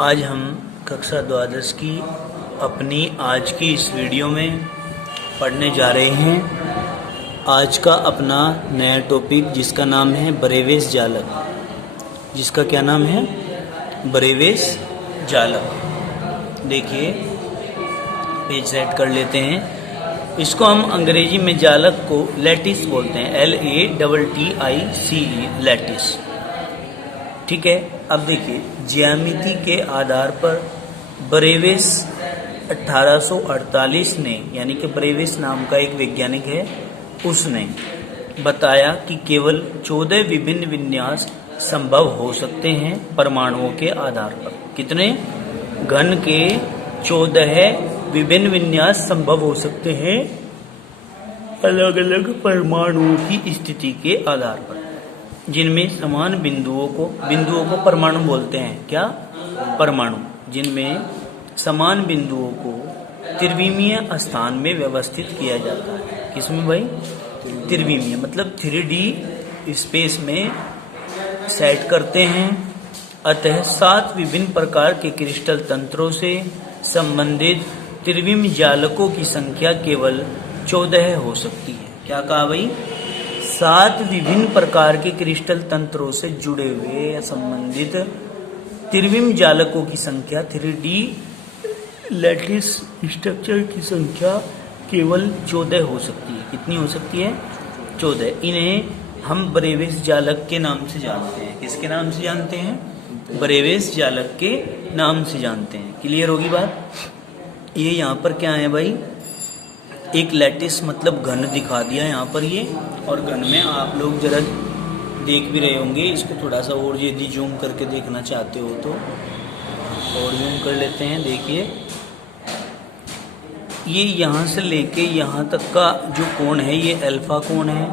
आज हम कक्षा द्वादश की अपनी आज की इस वीडियो में पढ़ने जा रहे हैं। आज का अपना नया टॉपिक जिसका नाम है बरेवेश जालक। जिसका क्या नाम है? बरेवेश जालक। देखिए पेज सेट कर लेते हैं। इसको हम अंग्रेजी में जालक को लैटिस बोलते हैं, LATTICE लैटिस। ठीक है। अब देखिए ज्यामिति के आधार पर बरेवेश 1848 ने, यानी कि बरेवेश नाम का एक वैज्ञानिक है, उसने बताया कि केवल 14 विभिन्न विन्यास संभव हो सकते हैं परमाणुओं के आधार पर। कितने? घन के 14 विभिन्न विन्यास संभव हो सकते हैं अलग अलग परमाणुओं की स्थिति के आधार पर, जिनमें समान बिंदुओं को परमाणु बोलते हैं। क्या? परमाणु। जिनमें समान बिंदुओं को त्रिविमीय स्थान में व्यवस्थित किया जाता है। किसमें भाई? त्रिविमीय मतलब 3D स्पेस में सेट करते हैं। अतः 7 विभिन्न प्रकार के क्रिस्टल तंत्रों से संबंधित त्रिविम जालकों की संख्या केवल 14 हो सकती है। क्या कहा भाई? 7 विभिन्न प्रकार के क्रिस्टल तंत्रों से जुड़े हुए या संबंधित त्रिविम जालकों की संख्या 3D लैटिस स्ट्रक्चर की संख्या केवल 14 हो सकती है। कितनी हो सकती है? 14। इन्हें हम बरेवेश जालक के नाम से जानते हैं। किसके नाम से जानते हैं? बरेवेश जालक के नाम से जानते हैं। क्लियर होगी बात? ये यहाँ पर क्या है भाई? एक लैटिस मतलब घन दिखा दिया यहाँ पर ये, और घन में आप लोग जरा देख भी रहे होंगे। इसको थोड़ा सा और यदि जूम करके देखना चाहते हो तो और जूम कर लेते हैं। देखिए ये यहाँ से लेके यहाँ तक का जो कोण है ये अल्फा कोण है।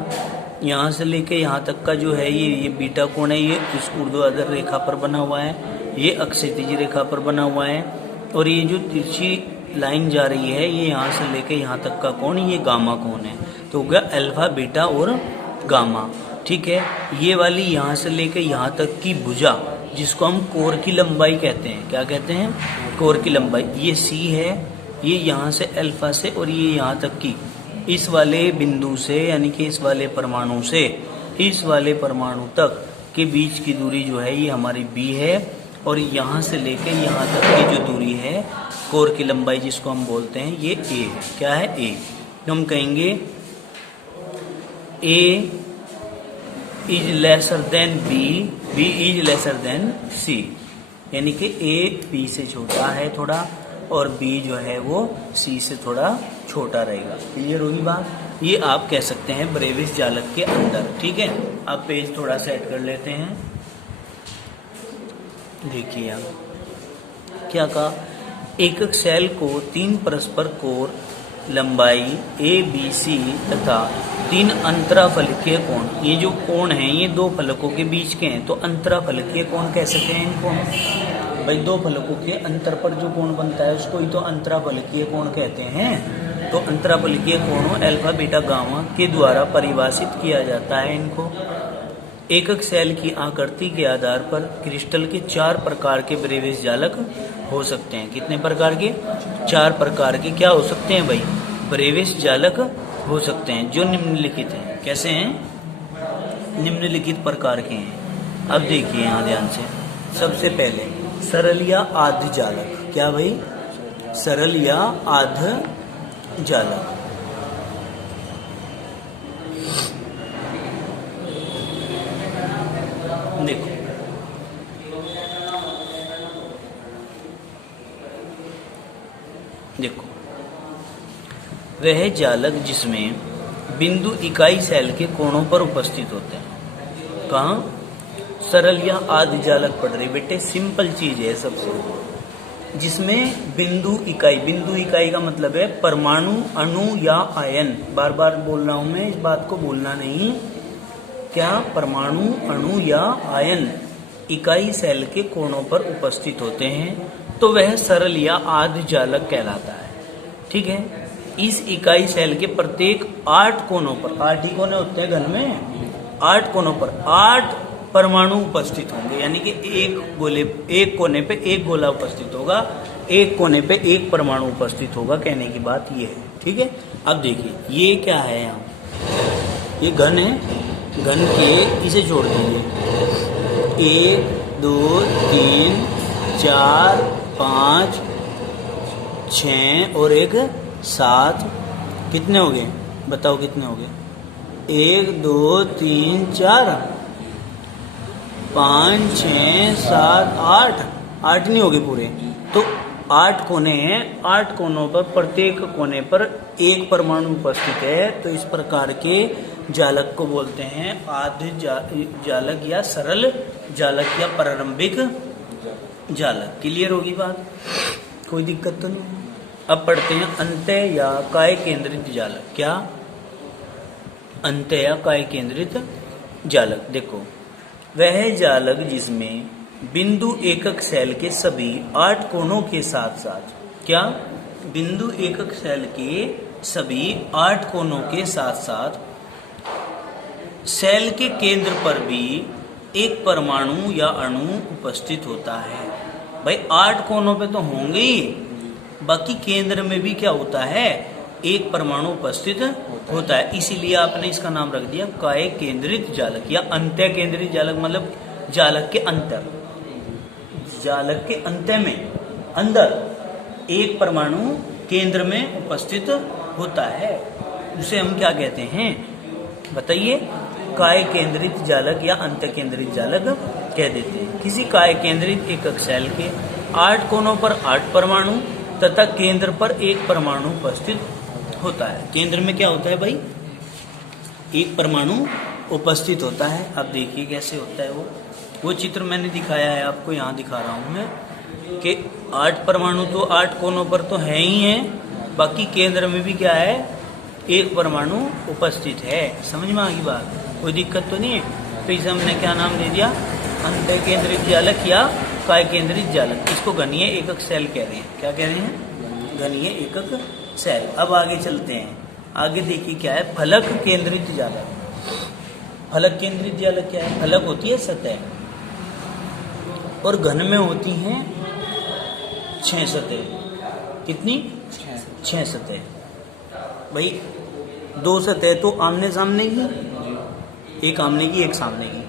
यहाँ से लेके यहाँ तक का जो है ये बीटा कोण है। ये इस ऊर्ध्वाधर रेखा पर बना हुआ है, ये क्षैतिज रेखा पर बना हुआ है। और ये जो तिरछी लाइन जा रही है ये यहाँ से लेके यहाँ तक का कोण ये गामा कोण है। तो हो गया अल्फा, बीटा और गामा। ठीक है। ये वाली यहाँ से लेके यहाँ तक की भुजा, जिसको हम कोर की लंबाई कहते हैं। क्या कहते हैं? कोर की लंबाई। ये C है, ये यहाँ से अल्फा से और ये यहाँ तक की, इस वाले बिंदु से यानी कि इस वाले परमाणु से इस वाले परमाणु तक के बीच की दूरी जो है ये हमारी B है। और यहाँ से लेके यहाँ तक की जो दूरी है कोर की लंबाई जिसको हम बोलते हैं ये A है। क्या है? A। तो हम कहेंगे A is lesser than B, B is lesser than C। यानी कि A B से छोटा है थोड़ा और B जो है वो C से थोड़ा छोटा रहेगा। क्लियर होगी बात? ये आप कह सकते हैं बरेवेश जालक के अंदर। ठीक है। आप पेज थोड़ा सेट कर लेते हैं। देखिए आप क्या कहा? एकक सेल को 3 परस्पर कोर लंबाई ABC तथा 3 अंतराफलकीय कोण, ये जो कोण हैं ये 2 फलकों के बीच के हैं, तो अंतराफलकीय कोण कह सकते हैं इनको हम। भाई 2 फलकों के अंतर पर जो कोण बनता है उसको ही तो अंतराफलकीय कोण कहते हैं। तो अंतराफलकीय कोणों अल्फा, बीटा, गामा के द्वारा परिभाषित किया जाता है इनको। एकक सेल की आकृति के आधार पर क्रिस्टल के 4 प्रकार के बरेवेश जालक हो सकते हैं। कितने प्रकार के? 4 प्रकार के क्या हो सकते हैं भाई? बरेवेश जालक हो सकते हैं, जो निम्नलिखित हैं। कैसे हैं? निम्नलिखित प्रकार के हैं। अब देखिए यहाँ ध्यान से। सबसे पहले सरल या आध जालक। क्या भाई? सरल या आध जालक। देखो देखो वह जालक जिसमें बिंदु इकाई सेल के कोणों पर उपस्थित होते हैं। कहाँ? सरल या आध जालक पढ़ रहे बेटे, सिंपल चीज है सबसे। जिसमें बिंदु इकाई का मतलब है परमाणु, अणु या आयन। बार बार बोल रहा हूं मैं, इस बात को भूलना नहीं। क्या? परमाणु, अणु या आयन इकाई सेल के कोणों पर उपस्थित होते हैं, तो वह सरल या आध जालक कहलाता है। ठीक है। इस इकाई सेल के प्रत्येक 8 कोनों पर, 8 ही कोने होते हैं घन में, 8 कोनों पर 8 परमाणु उपस्थित होंगे, यानी कि एक कोने पे एक गोला उपस्थित होगा, एक कोने पे एक परमाणु उपस्थित होगा। कहने की बात ये है, ठीक है। अब देखिए ये क्या है, यहाँ ये घन है, घन के इसे जोड़ देंगे, 1 2 3 4 5 6 और एक 7, कितने हो गए बताओ, कितने हो गए? 1 2 3 4 5 6 7 8 नहीं हो गए पूरे, तो 8 कोने हैं, 8 कोनों पर प्रत्येक कोने पर एक परमाणु उपस्थित है। तो इस प्रकार के जालक को बोलते हैं आद्य जालक या सरल जालक या प्रारंभिक जालक। क्लियर होगी बात, कोई दिक्कत तो नहीं। अब पढ़ते हैं अंत्य या काय केंद्रित जालक। क्या अंत्य या काय केंद्रित जालक? देखो, वह जालक जिसमें बिंदु एकक सेल के सभी 8 कोनों के साथ साथ, क्या बिंदु एकक सेल के सभी 8 कोनों के साथ साथ सेल के केंद्र पर भी एक परमाणु या अणु उपस्थित होता है। भाई 8 कोनों पे तो होंगे ही, बाकी केंद्र में भी क्या होता है, एक परमाणु उपस्थित होता है। इसीलिए आपने इसका नाम रख दिया काय केंद्रित जालक या अंत्य केंद्रित जालक, मतलब जालक के अंतर, जालक के अंत्य में अंदर एक परमाणु केंद्र में उपस्थित होता है, उसे हम क्या कहते हैं बताइए? काय केंद्रित जालक या अंत्य केंद्रित जालक कह देते हैं। किसी काय केंद्रित एकक सेल के 8 कोनों पर 8 परमाणु तथा केंद्र पर एक परमाणु उपस्थित होता है। केंद्र में क्या होता है भाई? एक परमाणु उपस्थित होता है। अब देखिए कैसे होता है वो चित्र मैंने दिखाया है आपको, यहाँ दिखा रहा हूँ मैं कि 8 परमाणु तो 8 कोनों पर तो है ही है, बाकी केंद्र में भी क्या है, एक परमाणु उपस्थित है। समझ में आ गई बात, कोई दिक्कत तो नहीं है। तो इसे हमने क्या नाम दे दिया? अंत्य केंद्रित जालक या काय केंद्रित जालक। इसको घनीय एकक सेल कह रहे हैं। क्या कह रहे हैं? घनीय एकक सेल। अब आगे चलते हैं, आगे देखिए क्या है, फलक केंद्रित जालक। फलक केंद्रित जालक क्या है? फलक होती है सतह और घन में होती हैं 6 सतह। कितनी? 6 सतह। भाई 2 सतह तो आमने सामने की, एक आमने की एक सामने की,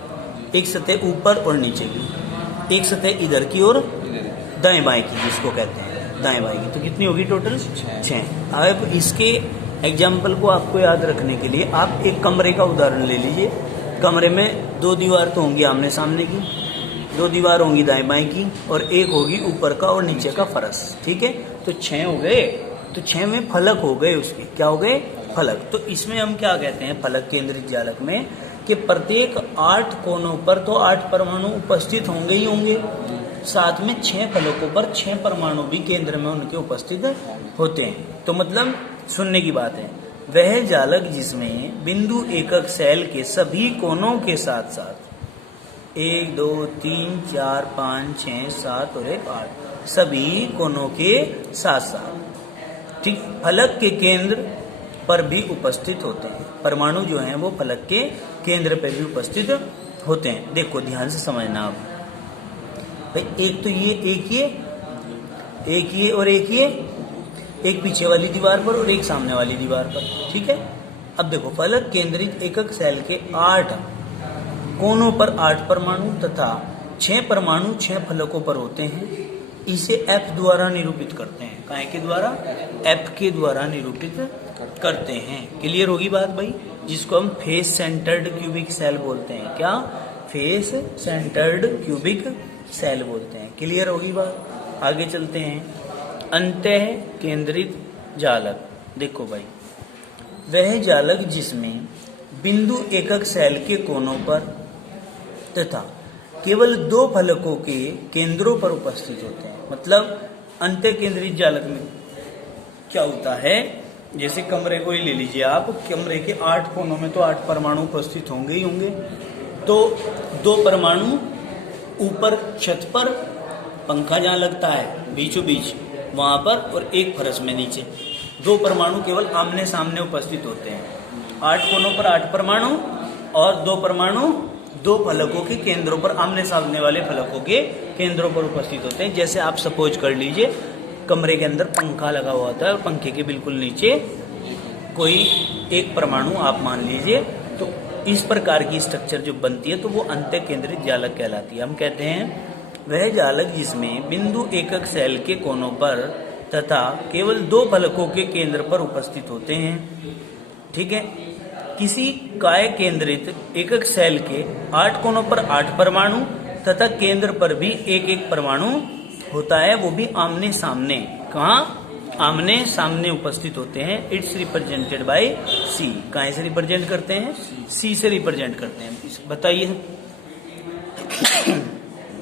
एक सतह ऊपर और नीचे की, एक सतह इधर की और दाएं बाएं की, जिसको कहते हैं दाएं बाएं की। तो कितनी होगी टोटल? 6। अब इसके एग्जाम्पल को आपको याद रखने के लिए आप एक कमरे का उदाहरण ले लीजिए। कमरे में 2 दीवार तो होंगी आमने सामने की, 2 दीवार होंगी दाएं बाएं की, और एक होगी ऊपर का और नीचे का फर्श। ठीक है, तो 6 हो गए। तो 6 में फलक हो गए, उसके क्या हो गए? फलक। तो इसमें हम क्या कहते हैं फलक केंद्रित जालक में, कि प्रत्येक 8 कोनों पर तो 8 परमाणु उपस्थित होंगे ही होंगे, साथ में 6 फलकों पर 6 परमाणु भी केंद्र में उनके उपस्थित होते हैं। तो मतलब सुनने की बात है, वह जालक जिसमें बिंदु एकक सेल के सभी कोनों के साथ साथ 1 2 3 4 5 6 7 और 1 8 सभी कोनों के साथ साथ, ठीक, फलक के केंद्र पर भी उपस्थित होते हैं। परमाणु जो हैं वो फलक के केंद्र पर भी उपस्थित होते हैं। देखो ध्यान से समझना आप भाई, एक तो ये, एक ये और एक ये, एक पीछे वाली दीवार पर और एक सामने वाली दीवार पर। ठीक है, अब देखो फलक केंद्रित एकक सेल के 8 कोनों पर 8 परमाणु तथा 6 परमाणु 6 फलकों पर होते हैं। इसे F द्वारा निरूपित करते हैं। काय के द्वारा? F के द्वारा निरूपित करते हैं। क्लियर होगी बात भाई, जिसको हम फेस सेंटर्ड क्यूबिक सेल बोलते हैं। क्या? फेस सेंटर्ड क्यूबिक सेल बोलते हैं। क्लियर होगी बात, आगे चलते हैं। अंत्य केंद्रित जालक। देखो भाई, वह जालक जिसमें बिंदु एकक सेल के कोनों पर तथा केवल 2 फलकों के केंद्रों पर उपस्थित होते हैं। मतलब अंत्य केंद्रित जालक में क्या होता है, जैसे कमरे को ही ले लीजिए आप, कमरे के 8 कोनों में तो 8 परमाणु उपस्थित होंगे ही होंगे। तो 2 परमाणु ऊपर छत पर, पंखा जहाँ लगता है बीचों बीच वहां पर, और एक फर्श में नीचे 2 परमाणु केवल आमने सामने उपस्थित होते हैं। 8 कोनों पर 8 परमाणु और 2 परमाणु दो फलकों के केंद्रों पर, आमने सामने वाले फलकों के केंद्रों पर उपस्थित होते हैं। जैसे आप सपोज कर लीजिए कमरे के अंदर पंखा लगा हुआ होता है और पंखे के बिल्कुल नीचे कोई एक परमाणु आप मान लीजिए, तो इस प्रकार की स्ट्रक्चर जो बनती है तो वो अंतः केंद्रित जालक कहलाती है। हम कहते हैं वह जालक जिसमें बिंदु एकक सेल के कोनों पर तथा केवल दो फलकों के केंद्र पर उपस्थित होते हैं। ठीक है, किसी काय केंद्रित एकक सेल के 8 कोनों पर 8 परमाणु तथा केंद्र पर भी एक एक परमाणु होता है, वो भी आमने सामने। कहाँ? आमने सामने उपस्थित होते हैं। इट्स रिप्रेजेंटेड बाय सी। कहाँ से रिप्रेजेंट करते हैं? सी से रिप्रेजेंट करते हैं। बताइए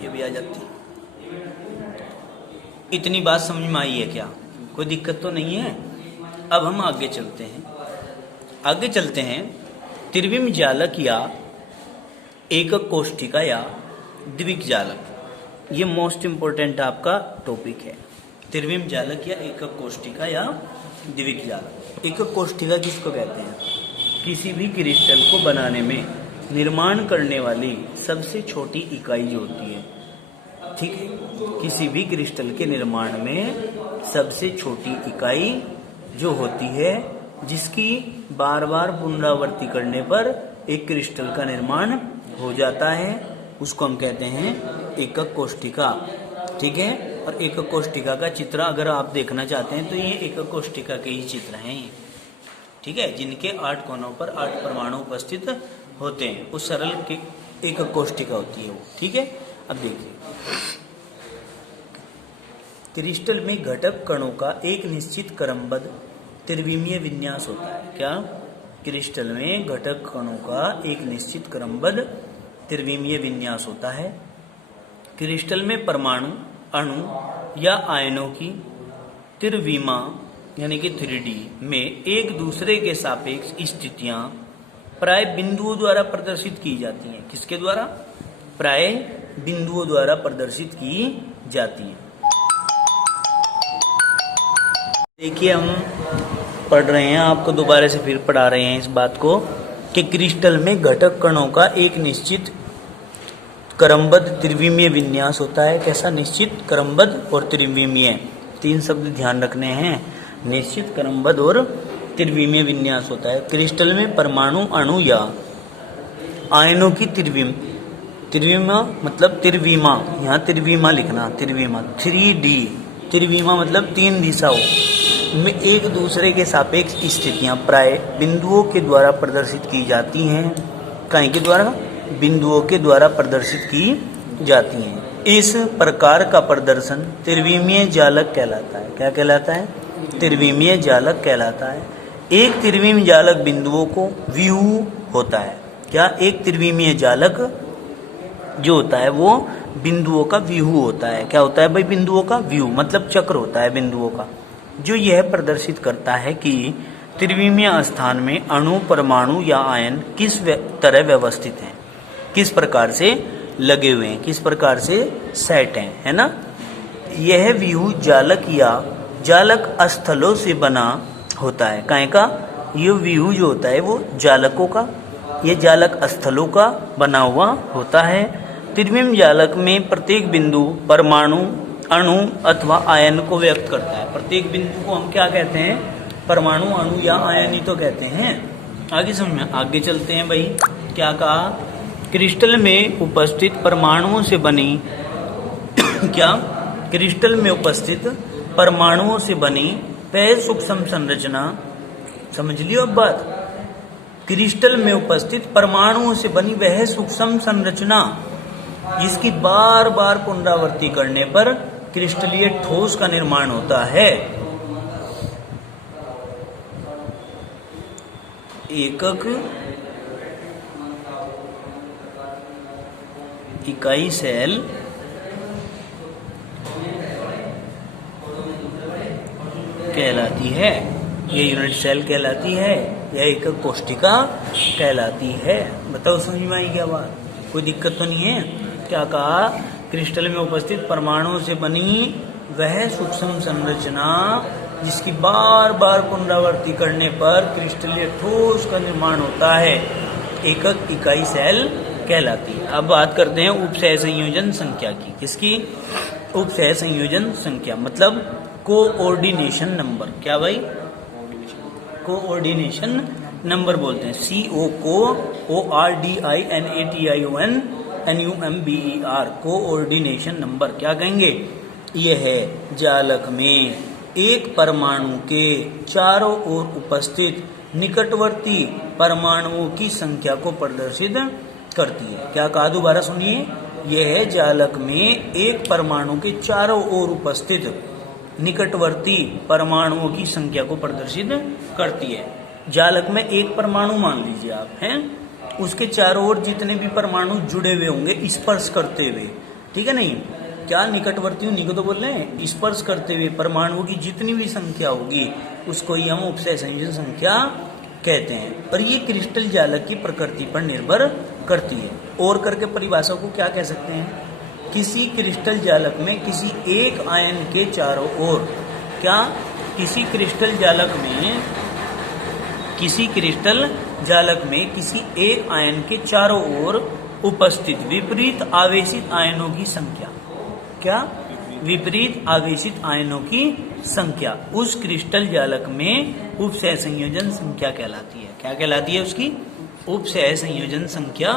ये भी आ जाती है। इतनी बात समझ में आई है क्या? कोई दिक्कत तो नहीं है? अब हम आगे चलते हैं। आगे चलते हैं। त्रिविम जालक या एकक कोष्ठिका या द्विक जालक, ये मोस्ट इंपोर्टेंट आपका टॉपिक है। त्रिविम जालक या एकक कोष्ठिका या द्विक जालक। एकक कोष्ठिका किसको कहते हैं? किसी भी क्रिस्टल को बनाने में निर्माण करने वाली सबसे छोटी इकाई जो होती है। ठीक है, किसी भी क्रिस्टल के निर्माण में सबसे छोटी इकाई जो होती है, जिसकी बार बार पुनरावृत्ति करने पर एक क्रिस्टल का निर्माण हो जाता है, उसको हम कहते हैं एकक कोष्ठिका। ठीक है, और एकक कोष्ठिका का चित्र अगर आप देखना चाहते हैं तो ये एकक कोष्ठिका के ही चित्र हैं। ठीक है, जिनके 8 कोनों पर 8 परमाणु उपस्थित होते हैं, उस सरल की एकक कोष्ठिका होती है वो। ठीक है, अब देखिए क्रिस्टल में घटक कणों का एक निश्चित क्रमबद्ध त्रिविमीय विन्यास होता है। क्या? क्रिस्टल में घटक कणों का एक निश्चित क्रमबद्ध त्रिविमीय विन्यास होता है। क्रिस्टल में परमाणु, अणु या आयनों की त्रिविमा यानी कि 3D में एक दूसरे के सापेक्ष स्थितियां प्राय बिंदुओं द्वारा प्रदर्शित की जाती हैं। किसके द्वारा? प्राय बिंदुओं द्वारा प्रदर्शित की जाती हैं। देखिए हम पढ़ रहे हैं, आपको दोबारा से फिर पढ़ा रहे हैं इस बात को कि क्रिस्टल में घटक कणों का एक निश्चित क्रमबद्ध त्रिविमीय विन्यास होता है। कैसा? निश्चित, क्रमबद्ध और त्रिविमीय, 3 शब्द ध्यान रखने हैं। निश्चित, क्रमबद्ध और त्रिविमीय विन्यास होता है। क्रिस्टल में परमाणु, अणु या आयनों की त्रिविमा मतलब त्रिविमा, यहाँ त्रिविमा लिखना, त्रिविमा 3D, त्रिविमा मतलब 3 दिशाओं में एक दूसरे के सापेक्ष स्थितियां प्राय बिंदुओं के द्वारा प्रदर्शित की जाती हैं। कहीं के द्वारा? बिंदुओं के द्वारा प्रदर्शित की जाती हैं। इस प्रकार का प्रदर्शन त्रिविमीय जालक कहलाता है। क्या कहलाता है? त्रिविमीय जालक कहलाता है। एक त्रिविमीय जालक बिंदुओं को व्यूह होता है। क्या? एक त्रिविमीय जालक जो होता है वो बिंदुओं का व्यूह होता है। क्या होता है भाई? बिंदुओं का व्यूह मतलब चक्र होता है बिंदुओं का, जो यह प्रदर्शित करता है कि त्रिविमीय स्थान में अणु, परमाणु या आयन किस तरह व्यवस्थित हैं, किस प्रकार से लगे हुए हैं, किस प्रकार से सेट हैं, है ना। यह व्यूह जालक या जालक स्थलों से बना होता है। काहे का? ये व्यूह जो होता है वो जालकों का, ये जालक स्थलों का बना हुआ होता है। त्रिविमीय जालक में प्रत्येक बिंदु परमाणु, अणु अथवा आयन को व्यक्त करता है। प्रत्येक बिंदु को हम क्या कहते हैं? परमाणु, अणु या आयन ही तो कहते हैं। आगे समझ में, आगे चलते हैं भाई। क्या कहा? क्रिस्टल में उपस्थित परमाणुओं से बनी क्या? क्रिस्टल में उपस्थित परमाणुओं से बनी वह सूक्ष्म संरचना, समझ लियो अब बात। क्रिस्टल में उपस्थित परमाणुओं से बनी वह सूक्ष्म संरचना जिसकी बार बार पुनरावृत्ति करने पर क्रिस्टलीय ठोस का निर्माण होता है। एकक इकाई सेल कहलाती है, ये यूनिट सेल कहलाती है, यह एकक कोष्ठिका कहलाती है। बताओ समझ में आई क्या बात? कोई दिक्कत तो नहीं है? क्या कहा? क्रिस्टल में उपस्थित परमाणुओं से बनी वह सूक्ष्म संरचना जिसकी बार बार पुनरावृत्ति करने पर क्रिस्टलीय ठोस का निर्माण होता है, एकक इकाई सेल कहलाती है। अब बात करते हैं उपसह संयोजन संख्या की। किसकी? उपसह संयोजन संख्या मतलब कोऑर्डिनेशन नंबर। क्या भाई? कोऑर्डिनेशन नंबर बोलते हैं। COORDINATION कोऑर्डिनेशन नंबर क्या कहेंगे? यह है जालक में एक परमाणु के चारों ओर उपस्थित निकटवर्ती परमाणुओं की संख्या को प्रदर्शित करती है। क्या कहा? दोबारा सुनिए। यह है जालक में एक परमाणु के चारों ओर उपस्थित निकटवर्ती परमाणुओं की संख्या को प्रदर्शित करती है। जालक में एक परमाणु मान लीजिए आप हैं, उसके चारों ओर जितने भी परमाणु जुड़े हुए होंगे स्पर्श करते हुए, ठीक है नहीं? क्या निकटवर्ती उन्हीं को तो बोल रहे हैं, स्पर्श करते हुए परमाणुओं की जितनी भी संख्या होगी उसको ही हम उपसह संयोजन संख्या कहते हैं। और ये क्रिस्टल जालक की प्रकृति पर निर्भर करती है। और करके परिभाषा को क्या कह सकते हैं? किसी क्रिस्टल जालक में किसी एक आयन के चारों ओर, क्या? किसी क्रिस्टल जालक में किसी एक आयन के चारों ओर उपस्थित विपरीत आवेशित आयनों की संख्या। क्या? विपरीत आवेशित आयनों की संख्या उस क्रिस्टल जालक में उपसह संयोजन संख्या कहलाती है। क्या कहलाती है? उसकी उपसह संयोजन संख्या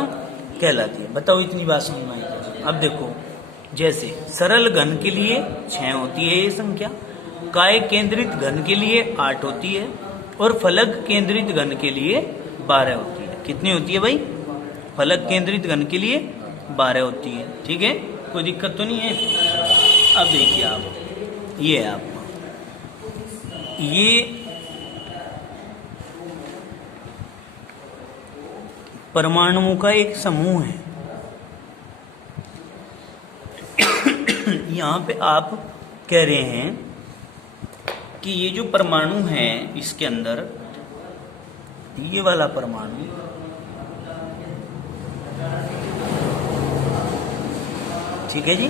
कहलाती है। बताओ इतनी बात समझ में आई? अब देखो, जैसे सरल घन के लिए 6 होती है ये संख्या, काय केंद्रित घन के लिए 8 होती है और फलक केंद्रित घन के लिए 12 होती है। कितनी होती है भाई? फलक केंद्रित घन के लिए 12 होती है। ठीक है, कोई दिक्कत तो नहीं है? अब देखिए आप, ये है आपका ये परमाणुओं का एक समूह है। यहाँ पे आप कह रहे हैं कि ये जो परमाणु है इसके अंदर, ये वाला परमाणु, ठीक है जी,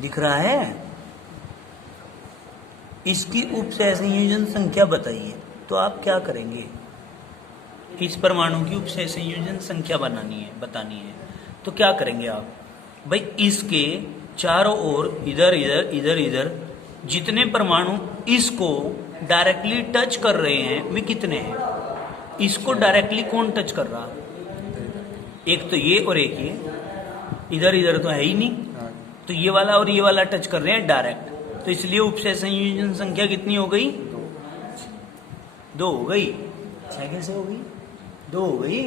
दिख रहा है, इसकी उपसह संयोजन संख्या बताइए। तो आप क्या करेंगे? इस परमाणु की उपसह संयोजन संख्या बतानी है। तो क्या करेंगे आप? भाई इसके चारों ओर इधर इधर जितने परमाणु इसको डायरेक्टली टच कर रहे हैं वे कितने हैं? इसको डायरेक्टली कौन टच कर रहा? एक तो ये और एक ये, इधर तो है ही नहीं। तो ये वाला और ये वाला टच कर रहे हैं डायरेक्ट, तो इसलिए उपसह संयोजन संख्या कितनी हो गई? 2 हो गई। 6 कैसे हो गई? 2 हो गई।